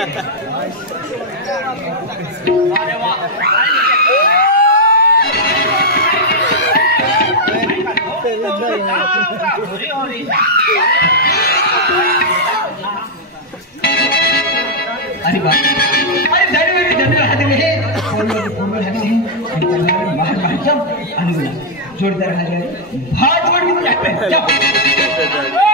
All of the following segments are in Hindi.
अरे वाह अरे वाह अरे धन्यवाद धन्यवाद हाथ में है फोन हाथ में बाहर बाहर जाओ अनुगुण जोरदार हाथ में भाग जोड़ के जाते हैं जाओ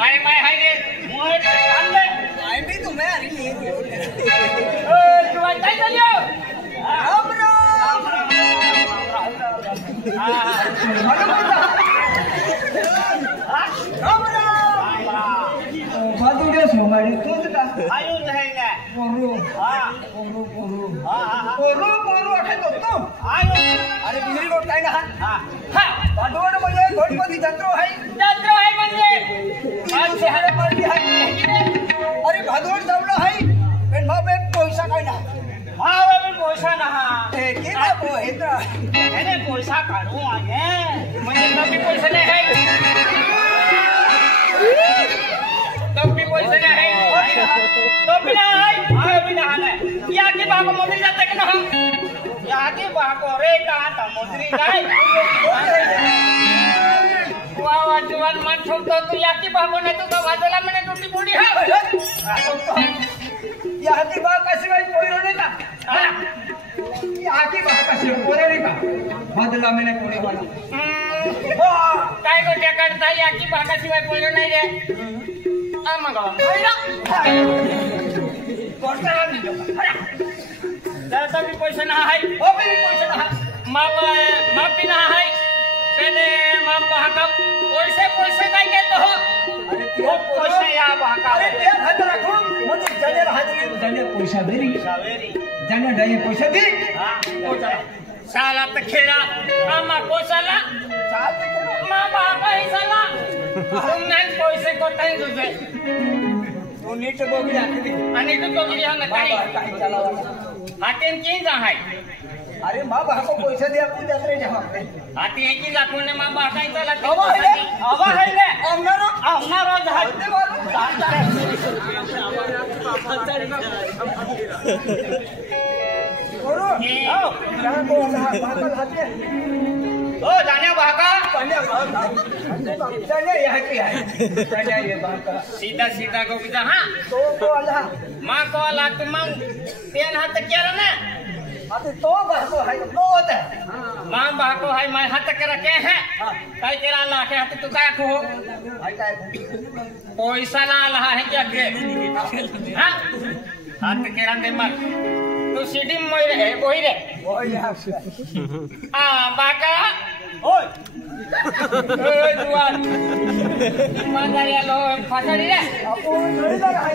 अरे मैं है रे मुझे काम दे आई भी तो मैं अरे नहीं तू आता चलियो राम राम राम बात उड़े सोमारे तू का आयु रहेगा पोरू हां पोरू पोरू हां पोरू पोरू अखे तो आयु अरे बिजली रोड काय ना हां हां बाडवड म्हणजे गणपती जत्रो है म्हणजे आज शहर पडली है अरे भादवड जवळ है पण मग पैसा काय ना हां पण पैसा ना ए किती पोहेत्रा अरे पैसा काढू आहे म्हणजे कमी पैसा नाही है कमी पैसा नाही है तो बिना है हां बिना है या के बाबा मोदी जाते कि ना या के बाबा रे का मोदी काय वाह जवान मन ठोकतो तू याकी बाबू ने तू का वाजला मैंने टूटी बूढ़ी है याकी बाप कशी वाई पोरो ने का याकी बाप कशी पोरो ने का वाजला मैंने टूटी बूढ़ी काय गोट्या करता याकी बाप कशी वाई पोरो नाही रे आ मग कोणता नाही त्याचा भी पैसा ना है ओ भी पैसा ना मापी ना है पहले मां बहाका पैसे पैसे काय घेतो हो अरे पैसे या बहाका अरे ते हात राखो म्हणजे जने हात जने पैसा देरी जने दे पैसा दे हां पोचा साला त खेरा मामा कोसाला चाल ते मां बहाका ही साला तुम नाही पैसे कोताई तुझे तू नीट बोगी आखी आणि तू बोगी हा ना काय चला हातेन की जा है अरे माँ बाप को पैसे दिया कुछ जत्रे जहाँ आती है कि लाखों ने माँ बाप का ही चला हवा है ले अमनारो जाते वालों करो आओ यहाँ को बात हाथे ओ जाने बाका जाने यहाँ की है जाने ये बाका सीधा सीधा को भी हाँ तो अल्लाह माँ को अल्लाह तुम तेन हाथ क्या रहा अभी तो बाको है तो होता है मां बाको है मैं हाथ कर रखे हैं काय तेरा ला के हाथ तू काय को पैसा ला रहा है क्या के हां हाथ के रंदे मत तू सीडी मोई रे कोई रे आ बाका ओए ओए जुआन मांगारिया लो फासड़ी रे ओ लगा है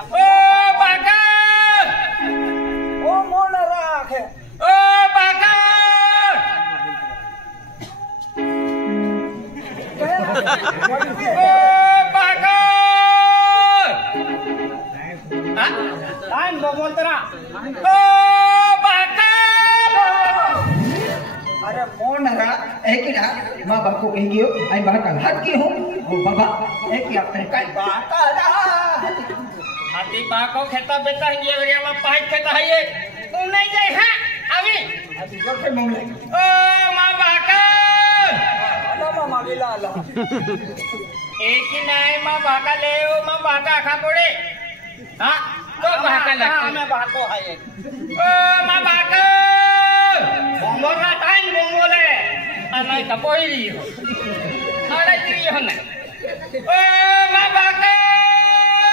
ओ बाका ओ मोड़ राख है ओ बाका ओ बाका हां टाइम बोल तेरा ओ बाका अरे मोड़ रा एक ना मां बाप को कहेंगे आई बाका हाथ की हूं ओ बाबा एक या काय बाका रा हाथी बाको खेता बेटा है ये वाला पाइप खेता है ये तू नहीं जाए हां अभी हाथी को पे मोले ओ मां बाका अल्लाह मांगेला अल्लाह एक ही नहीं मां बाका ले ओ मां बाका खा पड़े हां तो बाका लगता मैं बाको है ओ मां बाका मोरा टाइम बोले नहीं तो पोईरी हो अरे ये हो ना ओ मां बाका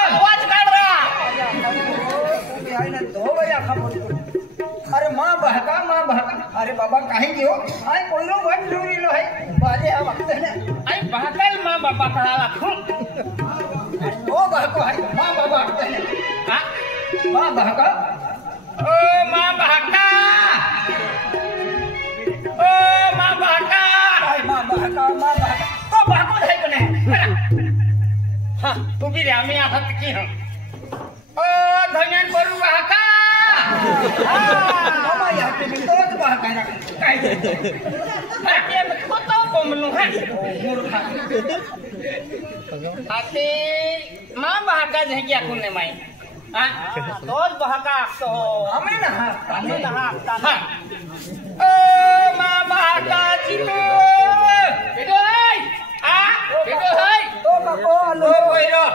आवाज काढ रहा आहे ना दो बया खबर अरे मां बहका अरे बाबा काहे की हो आय कोइरो वन जोरी लो है बाजे आ वक्त है आई बहकल मां बाबा कहाला खु ओ बहको है मां बाबा है हां मां बहका ओ मां बहका ओ मां बहका मां बहका तो बहको है कोने हां तू भी रे आम्ही आहात की हम ओ धन्यन करू बहका बाबा या के तोच बहका काय आते तो बोमलू है मूर्खा आते मां बहका जे क्या कुने माई हां तोच बहका तो हमें ना हां ओ मां बहका चितो बेटो है बेटो है तो बको लो कोइरो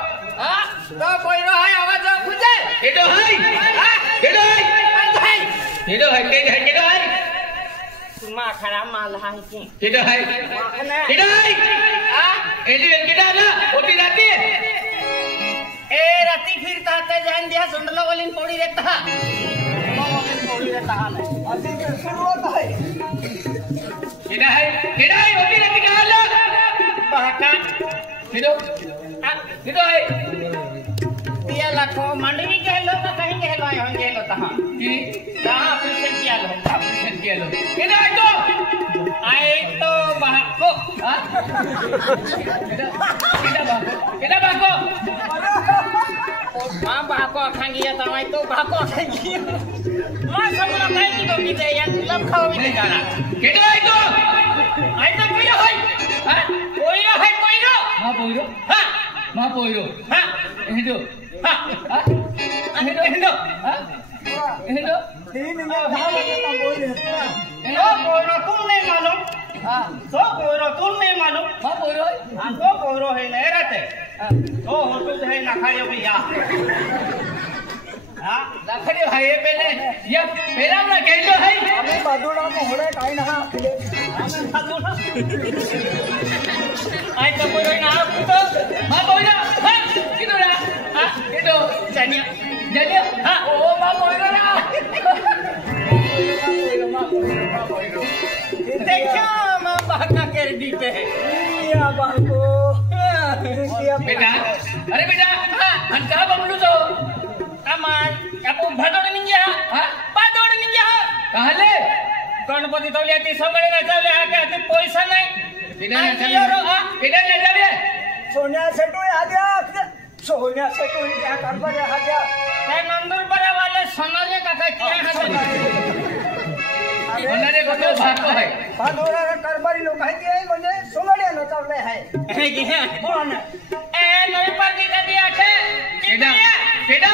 तो कोइरो है आवाज खुजे बेटो है बेटो है बेटो है मा खरा माल है की बेटो है बेटो है एडी केडा ना ओटी राती ए राती फिरता ते जान दिया सुंडलो वालीन पोड़ी रहता पोड़ी रहता है अभी तो शुरुआत है केडा है ओटी राती का लो बहका बेटो है पिया लाखो मंडवी के लो ना कहीं के लो होंगे लो तहां की कहां ऑपरेशन किया लो केना आए तो बाको केना बाको मां बाको खांगिया तो आई तो बाको खांगिया मां सबला काई की दोगी दे यार लब खाओ भी गाना केना आई तो कोई है मां पोइरो हां हिंदू हिंदू तीन में भाव का बोल है तो पोइरो तुम नहीं मानो तो पोइरो तुम नहीं मानो मां पोइरो तो पोइरो है नहीं रहते तो हो तो है ना खायो भैया हां लखड़ी भाई पहले ये पहला ना कहलो है हमें बादुड़ा में होड़े काई ना खिले हमें बादुड़ा आई तो पोइरो ना तो मां पोइरो हां किदो रा हां किदो जानिया हां ओ मां पोइरो ना मां पोइरो देखा मां बहका कर दी पे या बाको बेटा अरे बेटा हां का बमलू तो अमान आपको भदोड़ निंजा हां भदोड़ निंजा कहले गणपती तोलिया ती सगळे नचावले हा का ते पैसा नाही बेटा नचावले सोन्या सेटू आद्या सोन्या सेटू क्या करबा रे आद्या काय नंदुरबार वाले सोनाले काका किया सोनाले को तो भाको है बादुड़ा करबारी लोक आहे की म्हणजे सोनाड्या नचावले आहे हे की कोण ए नवी पार्टी का दिया छे बेटा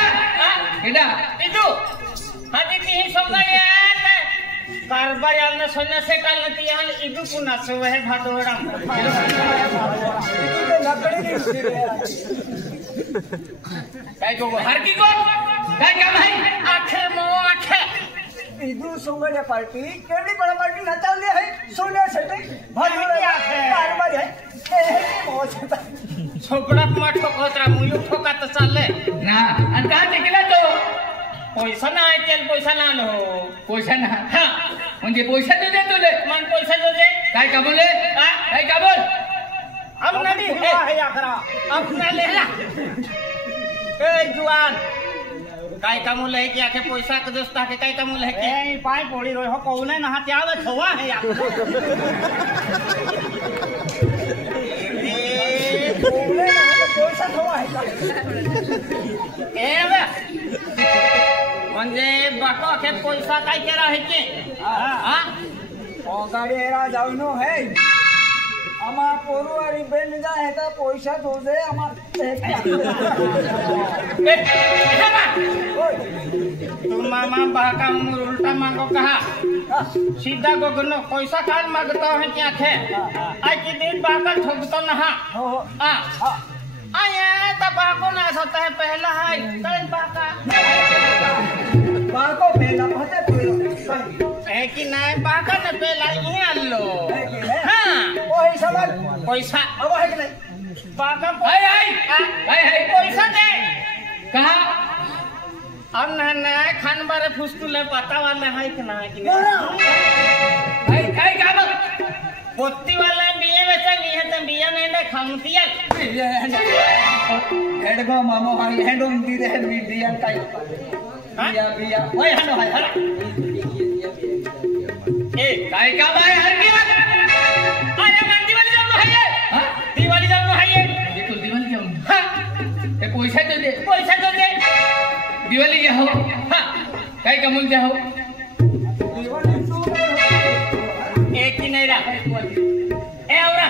इदु हाती ती ही सोगा ये कारबार याने सोन्या से काल नती यहाँ इदु पुना से वह भादोड़ा इदु ते लकड़ी की काय को हर की को काय काम है आखे मो आखे इदु सोंगड्या पार्टी केवडी बड़ा पार्टी नचावली आहे सोन्या सेटू भादुड़ा कारबारी आहे हे मोसता छोकडात मा ठोकतरा मुयू ठोकात चालले ना आणि का टिकला तो पैसा नाही तेल पैसा ना पैसा ना हां म्हणजे पैसा तुझे तुले मन पैसा तुझे काय का बोले काय का बोल अपना भी हुआ है आखरा अपना लेला ए जुआन काय का मुले है कि आखे पैसा के दोस्ता के काय का मुले है कि ए पाय पोड़ी रोय हो कोने ना हाथ आवे छवा है या कोने ना पैसा थवा आहे ए म्हणजे बाको के पैसा काय केला है की हां गाडी एरा जावनो है आमा पोरुवारी बेन जाए ता पैसा दो दे आमा तुम मामा बाका मुर उल्टा मांगो कहा सीधा गोगनो पैसा काल मांगता है क्या थे आज के दिन बाका ठोकता ना हां आया तबाको ना होता है पहला है कल बाका बाको पहला फटे है कि नाही बाका न पेला ये आलो है की नाही? हां पैसा माग पैसा अब आहे की नाही बाका हाय हाय पैसा दे कहा अब ना खान बारे फुसकुले पता वाले है कि ना कि हाय काय का बघ पोती वाला बिये वैसा बिये तो बिया नहीं ना खामतिया हेडगो मामो हाई हेडो दी रे मी दिया काय बिया ओय हनो हाय हला ए काय का बाय हर की अरे मन दिवाली जाऊन है हां दिवाली जाऊन है ये तू दिवाळी जाऊन हां ते पैसा तो दे पैसा तो दे दिवाळी जाओ हां काय कमून जाओ एक ही नहीं रहा ए औरा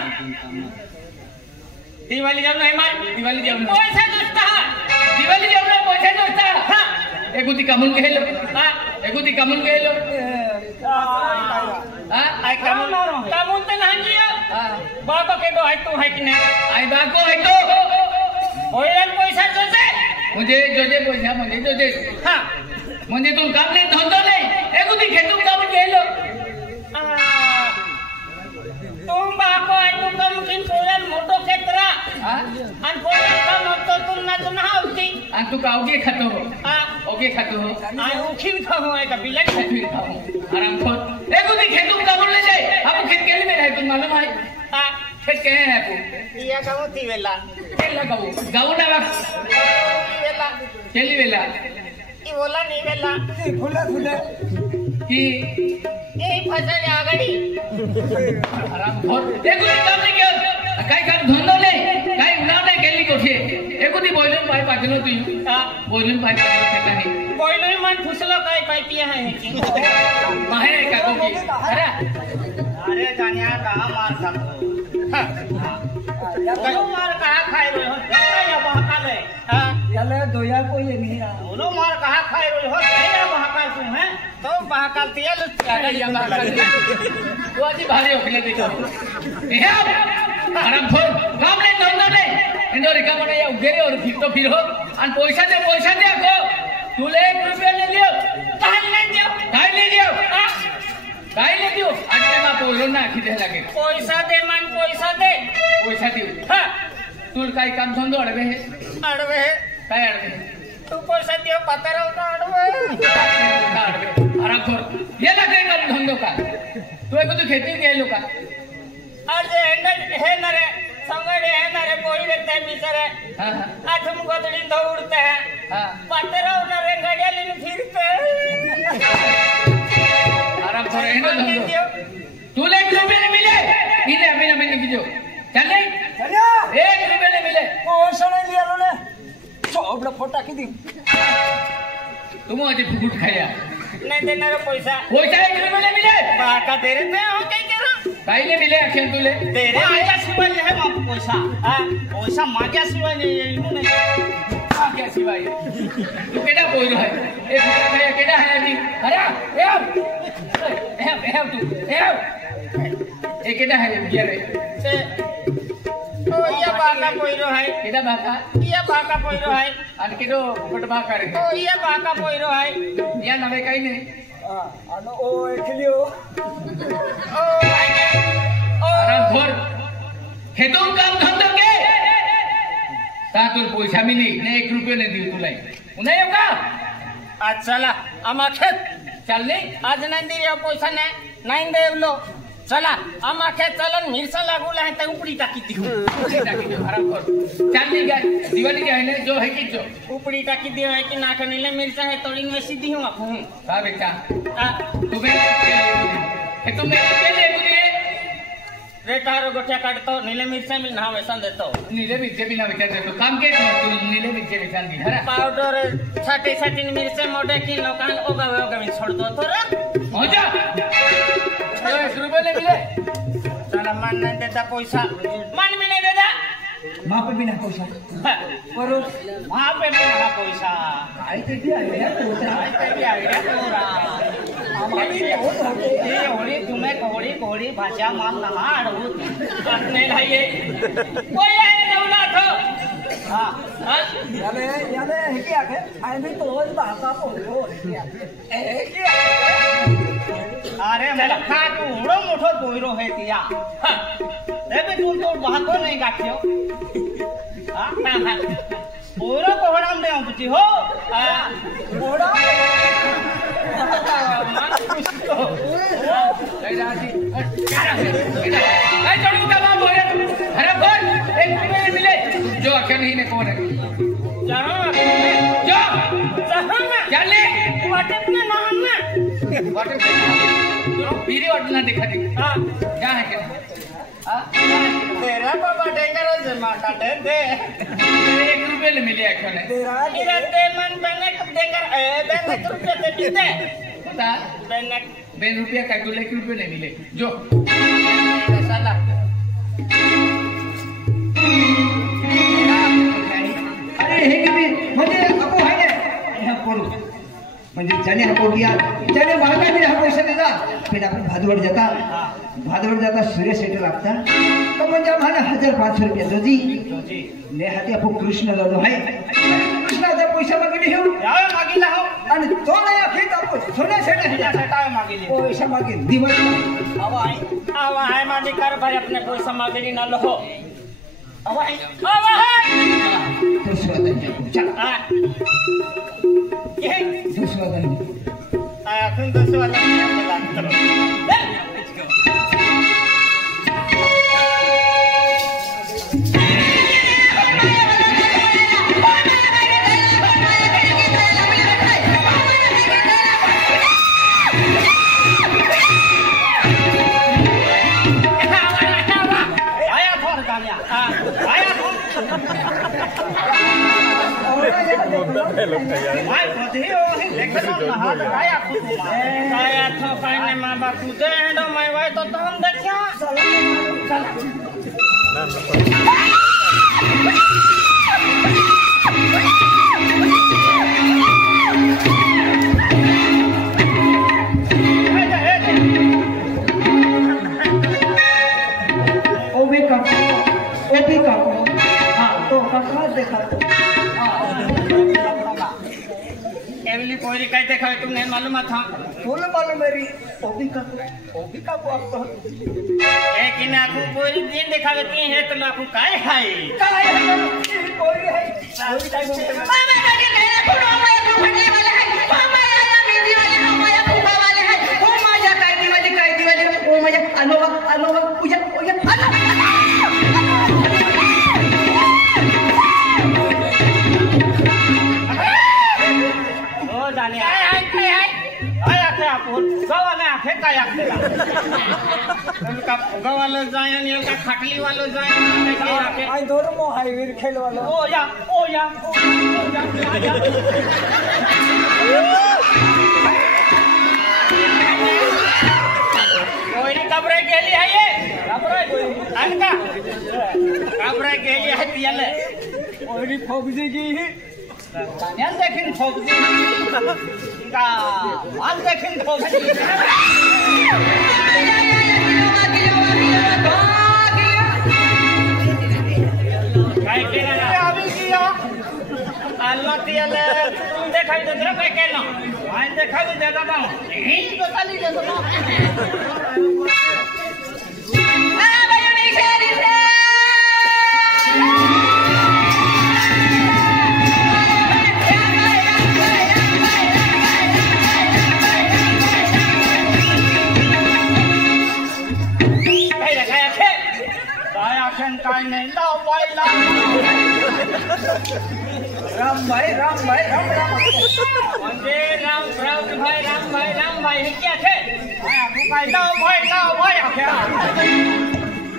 दिवाली जाऊन है मार दिवाळी जाऊन पैसा दोस्ता दिवाळी जाऊन पैसा दोस्ता हां एगुती कमून गेलो हां एगुती कमून गेलो हां आई कामून तो नहीं जियो हां बाबा के दो है तू है कि नहीं आई बाको है तो होयल पैसा जो से मुझे जो दे पैसा मुझे जो दे हां म्हणजे तू काम नाही धंदो नाही एगुती खेतून कामून गेलो तुम बाको है तू कम किन कोयल मोटो केतरा हां अन कोयल काम तो तुम ना तो ना होती आणि तू कावगे खातो हो हां ओके खातो हो आई उखिन खाओ है का बिलक फिर खाओ आराम कर एगुती खेतून कामून ले जाए आप खेत केली में है तुम मालूम है हां खेत के है आपको या गाव थी वेला केला गाऊ गाऊ ना बा वेला केली वेला ई बोला नहीं वेला फुले फुले की ए फसल आगडी आराम कर एगुती काम नाही केलं काय काम धंदो नाही काय उनाव नाही केली कोठे एगुती बोलून पाय पाजलो तू हां बोलून पाय पाजलो खेत नाही बोललोय मन फुसलो काय पाय पिया है की माहे का कोकी अरे अरे जानिया कहां मार खातो हां मार कहां खाए रो हो या बहकाले हां याला दोया कोई नहीं आ दोनों मार कहां खाए रो हो या बहकाल तुम है तो बहकाल तिया अरे या बात तू आजी भारी होखले देखो हे आराम कर काम नाही धंदो नाही इंदो रिका म्हणे या उगेरे और फिर हो आणि पैसा दे को तुले 1 रुपया ले लियो काय नाही देव काय ले लियो काय ले लियो आणि ते मा पोरो ना खिदे लागे पैसा दे मन पैसा दे पैसा देऊ हां तुल काय काम धंदो अडवे हे अडवे काय अडवे तू पैसा दियो पता रहो का अडवे आराम कर ये ना काय काम धंदो का तू एक तू खेती गेलो का अर्जे है न रे संगड़े है न रे कोई रहते मिसरे हां आठम गोदड़ी दौड़ते हैं हां पता रहो न रे गाड़ियां लेने फिरते आराम कर हे ना धंदो तुले 1 रुपया नहीं मिले इने अभी ना मैंने कीजो चल नहीं चलिया 1 रुपया नहीं मिले पैसा नहीं लिया लो ने छोबड़ा फोटा की दी तुम आज फुकुट खाया नहीं देना रे पैसा 1 रुपया नहीं मिले बाका दे रहे थे हो कहीं कह रहा काय ले मिले अखेर तुले दे रे आया सिवाय है बाप पैसा हां पैसा मांगा सिवाय नहीं क्या सिवाय तू केडा बोल रहा है ए फुकुट खाया केडा है अभी अरे ए तू ए केडा है ये रे ओ ये बाका पोइरो है केडा बाका ये बाका पोइरो है आणि केडो फुकुट बाका रे ओ ये बाका पोइरो है या नवे काही नाही आनो ओ एकलियो ओ आराम कर खेतून काम धंदो के ता तुल पैसा मिली ने 1 रुपया नहीं दियो तुला उन्हें येऊ का आज चला आमा खेत चल नहीं आज नहीं दे पैसा नहीं देवलो चला आमा खेत चलन मिरसा लागूला है त उपड़ी टाकी दियो आराम कर चल नहीं गए दिवाली के है जो है कि जो उपड़ी टाकी दियो है कि नाक नीले मिरसा है तोड़ी में सीधी हूं आपू का बेटा आ तू बे खेतों में के ले बुरी रेटारो गोठिया काटतो नीले मिरचा मिल ना वैसा देतो नीले मिरचे भी ना विचार देतो काम के तू नीले मिरचे विचार दी हरा पाउडर छाटे छाटे मिरचे मोटे की लोकान ओगा में छोड़ दो तो रे हो जा 1 रुपया ले मिले चला मन नहीं देता पैसा मन में नहीं देता मां पे भी ना पैसा पर वहां पे भी ना पैसा आई ते दिया है ये होली तुम्हें कोड़ी भाषा मान ना आड़ू अपने लाइए कोई है दौला तो हां याले है कि आके आई भी तो बाका पोरो है कि अरे मोठा एवढं मोठं दोयरो आहे तिया ते तू तो वाहतो नाही गाठ्यो दोयरो कोहडाम दे तुझी हो घोडा जो अख्या नहीं में कौन है पीरी वाटना दिखा दी क्या है क्या तेरा बाबा डेंगर माता दे दे 1 रुपये ले मिले अख्या ने तेरा दे मन बने डेंगर बने रुपये दे दे बता बने बे रुपया का 2 लाख रुपये नहीं मिले जो साला अरे हे किती म्हणजे आपण आहे ना ह्या कोण म्हणजे ज्याने हा पोगिया ज्याने मागाने हा पैसा देता पण आपण भादवड जाता सूर्य सेट लागता तो म्हणजे आम्हाला 1500 रुपया जोजी ने हाती आपण कृष्ण दादो आहे कृष्णाचा पैसा मागितले घेऊ यावे मागितला हो आणि तो नाही अखेत आपण सोन्या सेट टावे मागितले पैसा मागितले दिवस आवा है माली कर भाई अपने पैसा मागिली ना लो आवा है तो स्वागत चला ये तो स्वागत आखिर तो स्वागत कोई काय देखा तुमने मालूम था फूल मालूम मेरी ओबी का आपको एक इन आंखों कोई दिन दिखावे की है तो आंखों काय है कोई है कोई काय बोलते हैं मामा लगे नया फूल माया को फटने वाला है मामा आया मेहंदी वाले हम माया फूफा वाले हैं ओ माया कायदी वाले ओ माया अनोवा पूजा जाने आया क्या बोल गवाले आखे का याक्तेला उनका गवाले जाए नहीं उनका खटली वाले जाए के आके आई दोनों मो हाईवे खेल वाला ओ या कोई नहीं कब्रे गेली है ये कब्रे अनका कब्रे गेली है तियाले कोई फौजी की यार देखिन फौजी का आज देखिन फौजी काय केला अभी किया अल्लाह तियाले तुम देखाई दे रे काय केला आज देखाई दे दादा ही तो चली दे तो काय नहीं लाओ भाई राम भाई वंदे राम भाई है क्या थे आपको काय लाओ भाई आखे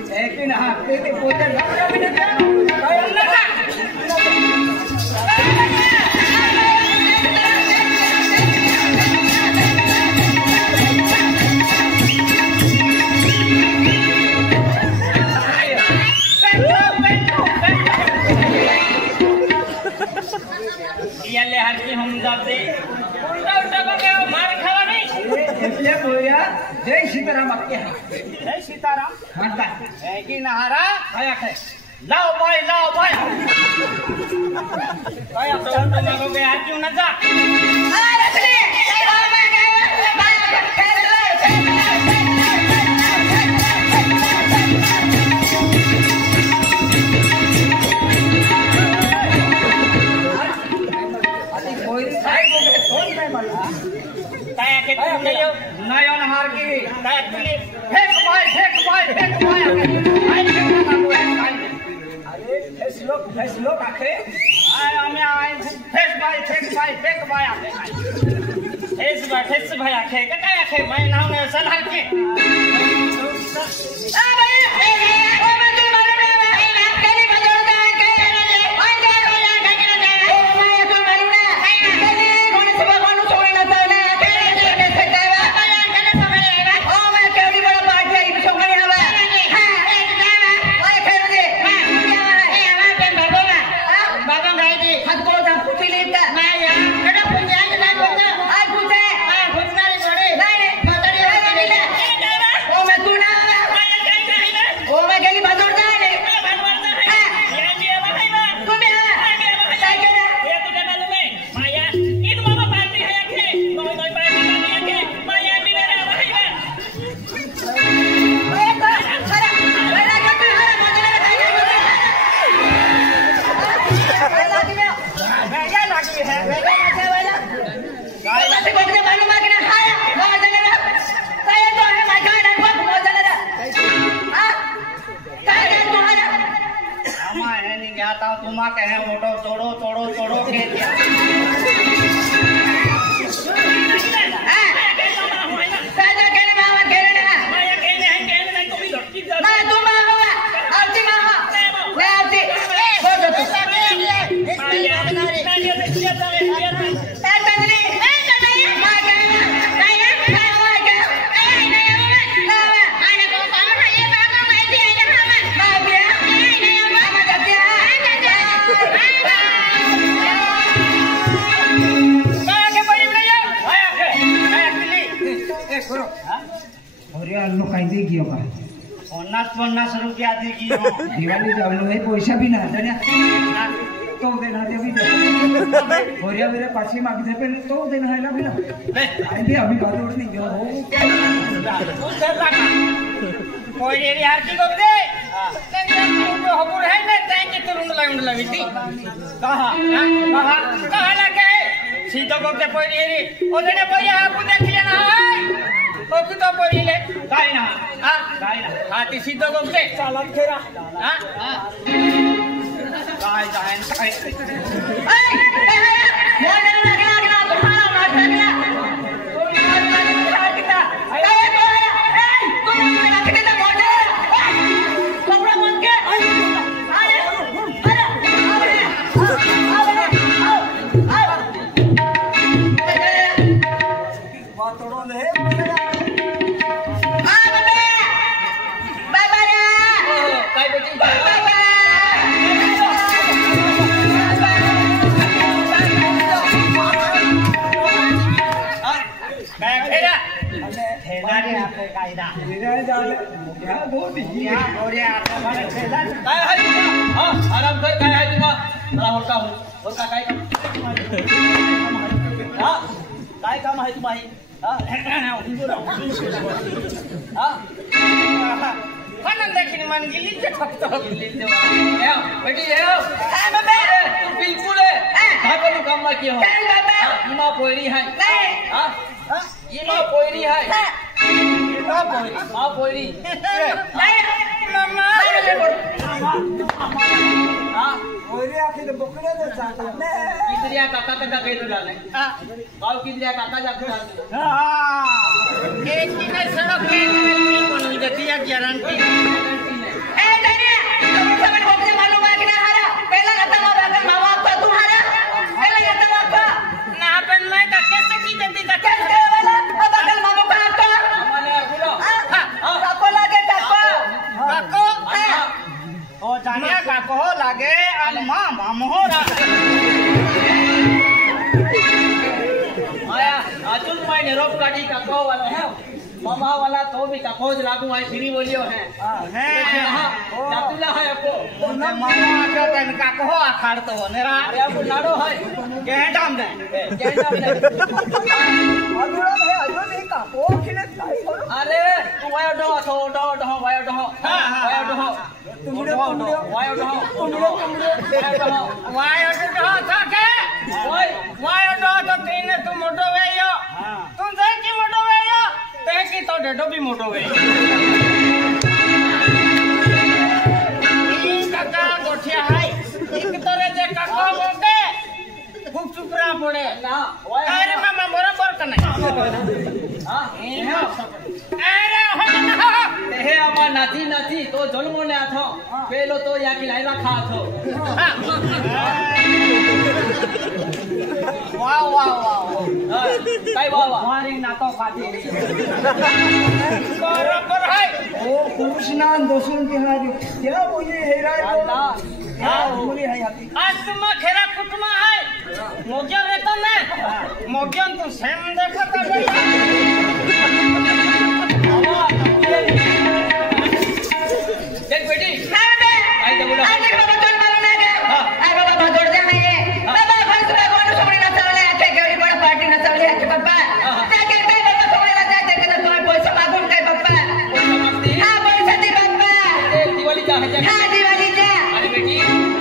लेकिन हाथे के पोते राम भी नहीं काय अल्लाह ले हर की हम जाते उल्टा को क्या मार खावा नहीं इसलिए बोलिया जय सीताराम आपके जय सीताराम मानता है कि नहारा आया है लाओ भाई काय तो मांगोगे आज क्यों न जा अरे फेस लोक आखे आम्ही फेक बाय आखे फेस भाई आखे काय आखे मैं नाव ने सलाह के तुमा कहे मोटो तोड़ो तोड़ो तोड़ो के दिया ₹50 देगी दिवाळी जावलो हे पैसा भी ना जाण्या तो देना ते भी होरिया मेरे पाछे मागते पण तो देना हैला भी ना आणि आम्ही बाजूवर नाही गेलो हो कोई रे यार की गप दे तंगे हबुर है ना तंगे तुरुंग लाविती कहा लगे सीधो गप दे कोई रे ओदने परी आपु देखले ना तो कुतो परीले काय ना हा ती सीधो गप दे चालत खेरा काय आराम कर काय आहे तुला मला होता काय काम आहे तुम्हाला देखील मन गेली ते फक्त बिलकुल है काम बाकी हो इमा पोयरी है इमा पोयरी है माँ पोयरी कितरिया काका तक गए तो डाले गाँव कितरिया काका जाके डाले एक दिन सड़क पे बन जाती है गारंटी ए जाने तुम सब को मालूम है कि ना हारा पहला खाता माँ बाप का तुम्हारा पहला खाता बाप का ना अपन मैं का कैसे की जल्दी का कैसे वाला अब अकल मामू का आपका हमारे बोलो काको लागे काको ओ जानिया काको लागे अम्मा मामो रा आया अतुल मैं निरोप काटी काको वाला है मामा वाला तो भी काकोज लागू है फ्री बोलियो है जातुला है आपको मामा का तन काको आखाड़ तो नेरा अरे अब लाडो है के दाम दे अदुला है काको खिले अरे तू वायो डो वायो डो तो तीन तू मोटो वेयो तुम दे की मोटो वेयो ते की तो डेडो भी मोटो वेयो खूप चुकरा पडे ना अरे मामा बरोबर का नाही अरे हे आमा नाती नाती तो जन्मो ने आथो पेलो तो या की लाइला खा थो वाह वाह वाह काय बाबा मारी नातो खाती बरोबर आहे ओ कृष्णा दोसून तिहारी त्या बोली हेराय या बोली है आती आज तुम्हा खेरा कुटुंबा आहे मोग्या येतो ना मोग्यान तू सेम देखत आहे देख बेटी काय बे काय ते बोला आज बाबा तोल मारू ना गे अरे बाबा भागोड दे नाही बाबा फस कोण सोडे ना चावले आखे गेली बडा पार्टी ना चावले आखे बाबा त्या के काय बाबा सोडेला जाते के तुम्ही पैसा मागून काय बाबा हा पैसा दे बाबा दिवाळी का हा दिवाळी जा अरे बेटी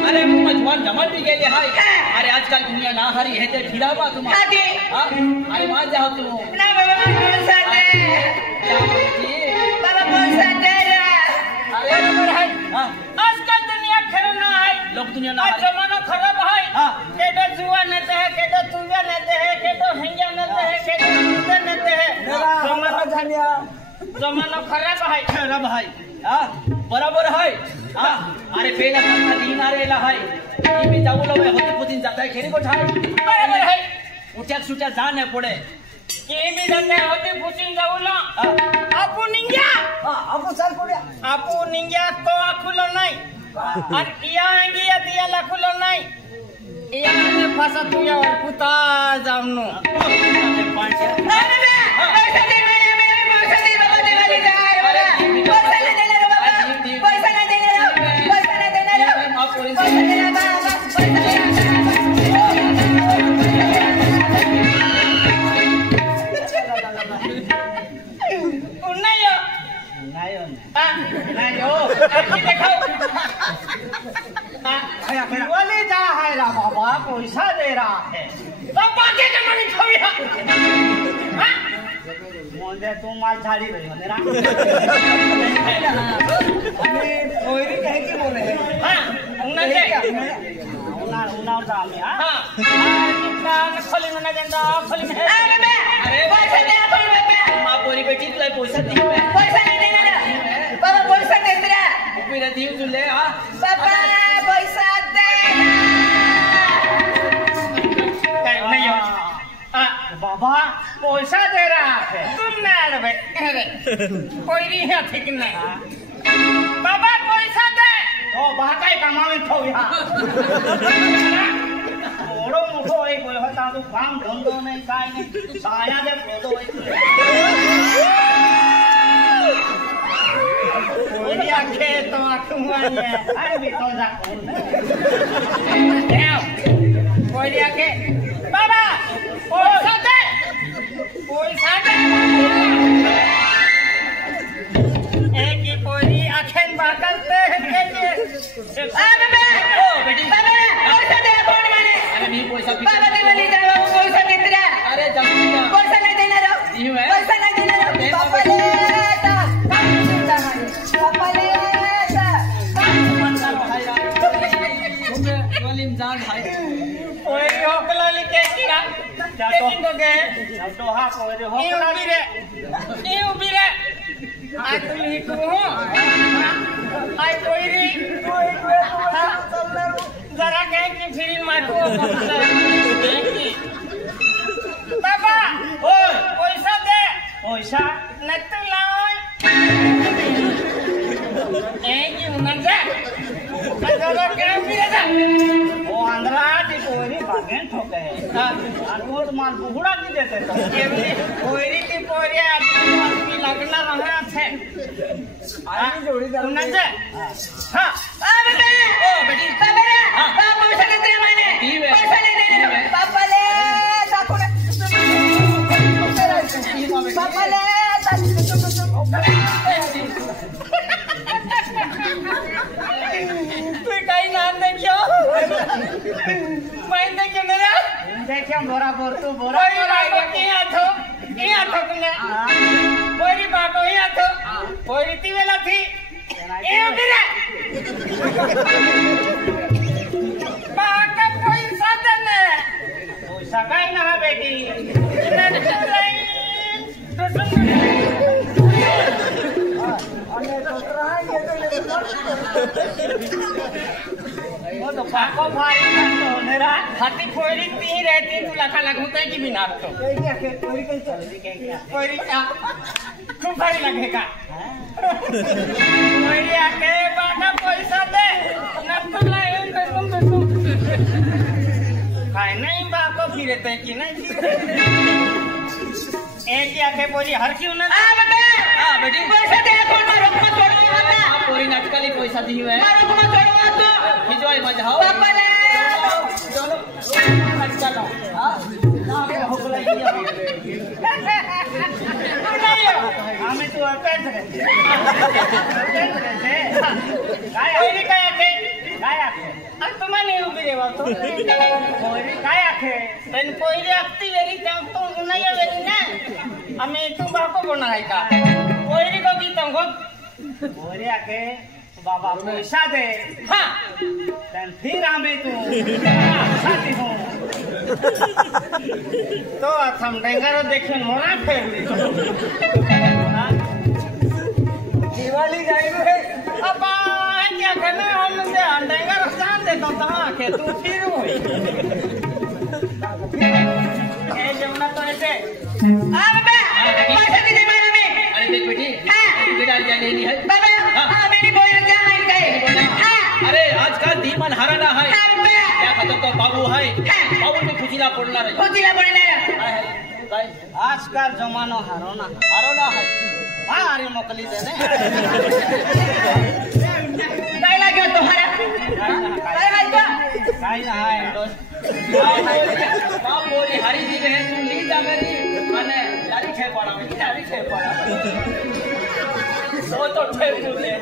अरे मजवान जमल भी गेले हाय अरे आजकाल दुनिया ना हरी है ते फिरावा तुम हा दे अरे मान जाओ तू ना बाबा पैसा दे बाबा पैसा दे अरे बरोबर आहे आजकाल दुनिया खरं ना आहे लोक दुनिया ना आज जमाना खराब आहे हाँ। केडो जुआ नेते है केडो तुगा नेते है केडो हंग्या नेते है केडो दूध नेते है जमाना खराब आहे खराब आहे बरोबर आहे अरे पेला करता दिन आरेला आहे मी जाऊला होती पुतीन जाताय खेरी गोठाय बरोबर आहे उट्याक सुट्या जा नाही पुढे की मी जाते होती पुचिन जाऊला आपू निंग्या आपण चाल पड्या आपू निंग्या तो आखुलो नाही आणि या अंगिया दिया लाखुलो नाही या फासा तुझ्यावर पुता जाऊन पैसा दे मैंने पैसा दे बाबा दिवाळी जा पैसा नाही देणार बाबा पैसा नाही देणार पैसा नाही देणार पैसा देणार बाबा पैसा नहीं हो देखो दिवाली जा है रा बाबा पैसा दे रहा है तब बाकी के मनी छोड़िया मोंदे तू माल झाड़ी रही हो तेरा हमें कोयरी कह के बोले हैं हां उन्हें दे उन्हें डाल हां हां खोली में देंदा खोली में अरे बे पैसा दे आपण बे मा पोरी बेटी तुला पैसा दे पैसा नाही देणार बाबा पैसा दे तेरा मेरा दीव तुले बाबा पैसा दे नहीं हो बाबा पैसा दे रहा है तुम नहीं अरे कोई नहीं है ठीक नहीं बाबा पैसा दे ओ बाका कमावे थो यहाँ ओड़ो मुठो एक कोई होता तो काम धंधो नहीं काय नहीं साया दे फोटो कोई आखे तो आखूंगा ये अरे भी तो जा कोई आखे बाबा पैसा दे एक ही कोई आखें बाकलते हैं अरे बे बेटी बाबा पैसा दे आपण माने अरे मी पैसा बाबा दिवाळी जा बाबा पैसा दे तेरा अरे जल्दी पैसा नाही देणार पैसा नाही देणार बाबा ले जान भाई कोई होकला लिखे किरा लेकिन तो गए दोहा कोई होकला भी रे ये भी रे आज तुम ही को हो आज कोई रे जरा कह कि फिर मारो बाबा ओए पैसा दे पैसा न तो लाओ एक ही उन्नत है जरा कह भी रे ओ आंध्रा ती कोयरी भागेन ठोके अनोद माल बुहुड़ा की देते तो केवली कोयरी की पोरी आदमी लगना रहा है आदमी जोड़ी जा उन्नत है हां अरे बे ओ बेटी बाबा रे बाबा पैसा नाही देणार माने पैसा नाही देणार बाबा ले दाखव ना बाबा ले तू काही नाम देखियो मैं देखियो मेरा देखियो बोरा बोर तू बोरा ये आथो तुमने कोई बाबा ये आथो कोई रीति वेला थी ये उठिरे बाका कोई साधन है सकाळी ना बेटी वो तो पाको भारी तो मेरा हाथी कोयरी तीन रहती तू लखा लगूता है कि बिना तो कोयरी क्या खूब भारी लगेगा कोयरी आके बाटा पैसा दे न तो लाए तुम खाए नहीं बाको फिरे तो कि नहीं एक ही आके बोली हर क्यों ना बेटी पैसा दे कौन मारो को छोड़ो मत पूरी नाटकाली पैसा दी हुए मारो को मत छोड़ो मत खिंचवाई मत जाओ पापा ले चलो चलो हां ना के हो गई हमें तो पैसे काय होई काय आखे काय आखे अब तुम्हा नहीं उभी रेवा तो कोई काय आखे तन कोई आखती वेरी जाम तो नहीं वेरी ना हमें तुम बाको बोना है का कोई को की तुमको कोई आखे बाबा पैसा दे हां तन फिर हमें तू साथी हो तो हम डेंगरो देखे मोरा फेर दिवाली जाएगा है अब क्या करना हम से अंडेगा रसान दे तो कहां के तू फिर होई ए जमुना तो ऐसे बे पैसा दे मैंने में अरे देख बेटी बेटा क्या लेनी है बाबा हां मेरी बोल जा है गए हां अरे आज का दीमन हराना है बे क्या खत्म तो बाबू है बाबू में खुशीला पड़ना रे खुशीला पड़ना आज का जमाना हरोना है अरे मोकली दे ने काय लाग्यो तुम्हारा काय हाय का काय ना है बाप बोली हरी दी बहन तू ली जा मेरी माने लारी छे पड़ा सो तो ठे पूछे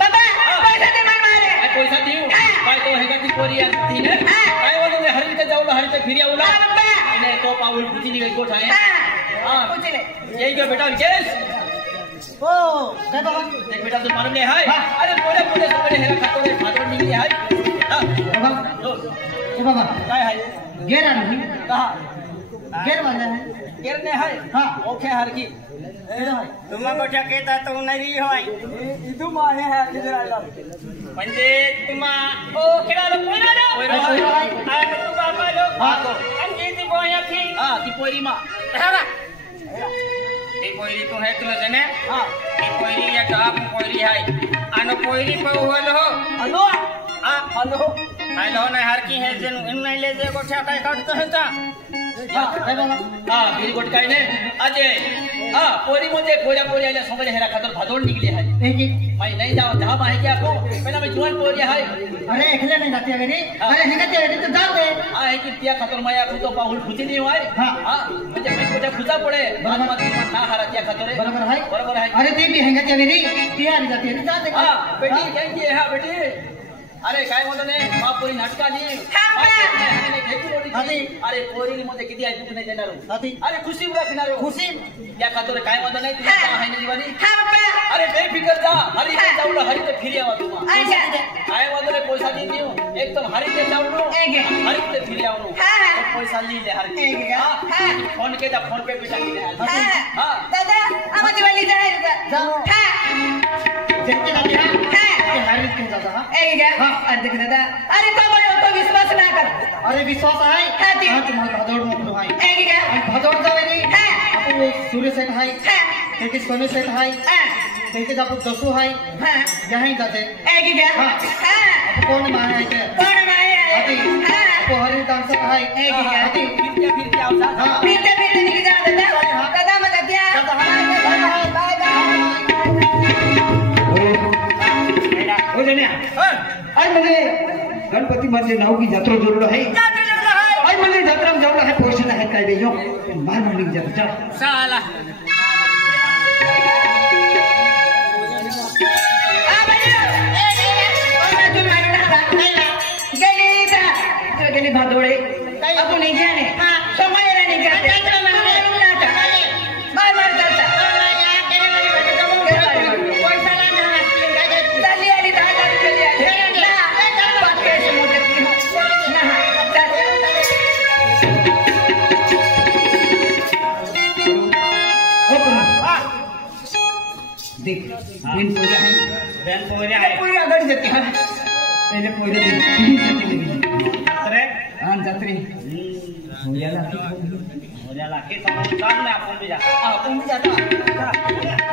बाबा पैसा दे मन मारे पैसा दियो भाई तो हेगा की कोरी आती है काय बोले ने हरी के जाऊला हरी ते फिरिया उला ने तो पाउल कुछ नहीं को ठाए हां पूछ ले यही क्या बेटा विकेश ओ काय बाबा देख बेटा तू मालूम नहीं है अरे पूरे पूरे सबरे हेरा खातो रे फादर निकली है हां बाबा ओ बाबा काय है गेर आनी कहा गेर वाला है गिरने है हां ओके हर की तुम गोठ्या केता तो नाही होय इदु माहे है किधर आला म्हणजे तुम्हा ओ केडालो कोणालो आणि तू बाबालो आणि ती बोया थी हां ती पोरी मा हारा ती पोरी तू है तुला जने हां ती पोरी या टाप पोरी है आणि पोरी पे होलो हॅलो हॅलो हॅलो नाही हर की है जन नाही ले जे गोठ्या काय काढतो होता हां मेरी गोट काय ने अजय हां पोरी मुझे पोरा पोरी आले समरे हेरा खातर भादोड़ निकले है भाई नहीं जाओ जहां माहे क्या को पहला मैं जुआन पोरी है अरे एकले नहीं जाते अरे अरे हेगते अरे तो जाओ दे हां है कि पिया खातर माया को तो पाहुल खुची नहीं हुआ हां म्हणजे मैं गोटा खुजा पड़े बाद मत ना हारा क्या खातर बरोबर है अरे ते भी हेगते अरे तैयार जाते अरे जाते हां बेटी थैंक यू हां बेटी अरे काय म्हणतो ने मा पोरी नाटका नी अरे पोरी मध्ये किती आहे तू नाही देणार अरे खुशी राखणार खुशी या खातर काय म्हणतो नाही तुला आहे ना दिवाळी अरे बेफिकर जा हरी ते जाऊला हरी ते फिरी आवा तुम्हा काय म्हणतो ने पैसा दी दियो एकदम हरी ते जाऊनो हरी ते फिरी आवनो पैसा ली ले हरी फोन के जा फोन पे बिटा के हां दादा आम्हा दिवाळी जाऊ हां जल्दी ना हरी के जाता हां अरे देख दादा अरे तो बोलो तो विश्वास ना कर अरे विश्वास आहे हां तुम्हाला भादोड मोकळो आहे क्या भादोड जावे रे आपण सूर्य सेट आहे ते सोने सेट आहे ते आपण दसू आहे यहीं जाते क्या आपण कोण माय आहे ते कौन माया है आपण हरी डांस आहे फिर क्या होता हां फिरते फिरते निकल जा दादा दादा मत दिया बाय बाय हो जण्या आज म्हणजे गणपती मध्ये नाव की जत्रा जोडलो आहे आज म्हणजे जत्रा जवळ आहे पैसे नाही काय बे यो मार म्हणली जत्रा साला गेली भादोडे आपण नाही जाणे समायला नाही जाणे मार मार करता चालली आली 10,000 रुपये आली पाच पैसे मोठे ना जाते हा पहिले पहिले अरे जत्रे उद्याला की आपण बी जाता आपण जाता